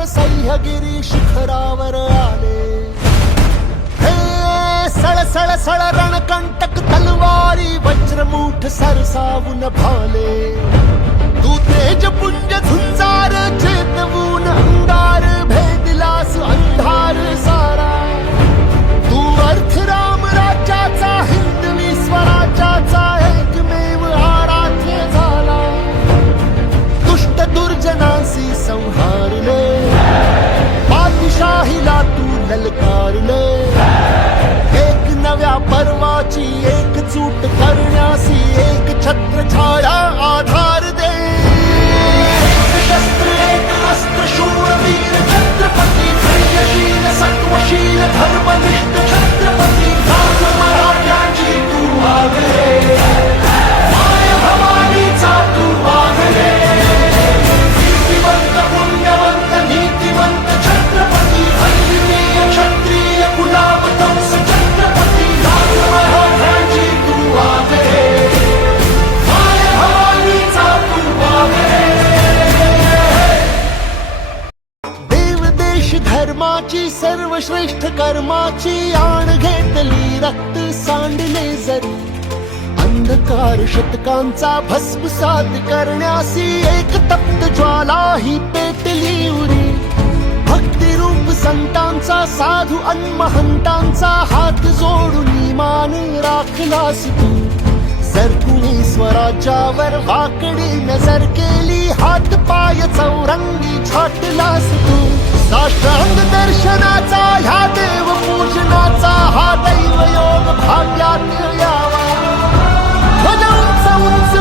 तर सह्यागिरी शिखरावर आले. हे सळसळ सळ रणकंटक तलवारी वज्रमुठ सरसावून भाले. तू तेजपुंज झुंजार चेतवून अंगार भेदिलास अंधार सारा. तू अर्थ राम राज्याचा हिंदवी स्वराज्याचा एकमेव आराध्य झाला. दुष्ट दुर्जनांसी संहारले, पातशाहीला तू ललकारले. एक नव्या पर्वाची एकजूट करण्यासी एक छत्र छाया आधार दे. एक शस्त्र एक अस्त्र शूरवीर छत्रपती, धैर्यशील सत्वशील धर्मनिष्ठ छत्रपती. राज मराठ्यांची तू आगरे, माय भवानीचा तू आगरे. कीर्तिवंत पुण्यवंत नीतिवंत छत्रपती, अद्वितीय क्षत्रिय कुलावतंस छत्रपती. राज मराठ्यांची तू आगरे, माय भवानीचा तू आगरे. देव देश धर्माची सर्वश्रेष्ठ कर्माची आण घेतली रक्त सांडले जरी. अंधकार शतकांचा भस्मसात करण्यासी एक तप्त ज्वाला ही पेटली उरी. भक्तिरूप संतांचा साधू अन्महंतांचा हात जोडून मान राखलास तू. जर कुणी स्वराज्यावर वाकडी नजर केली, हात पाय चौरंगी छाटलास तू. साष्टांग दर्शनाचा ह्या देव पूजनाचा हा दैव योग भाग्यात यावा. ध्वज उंच उंच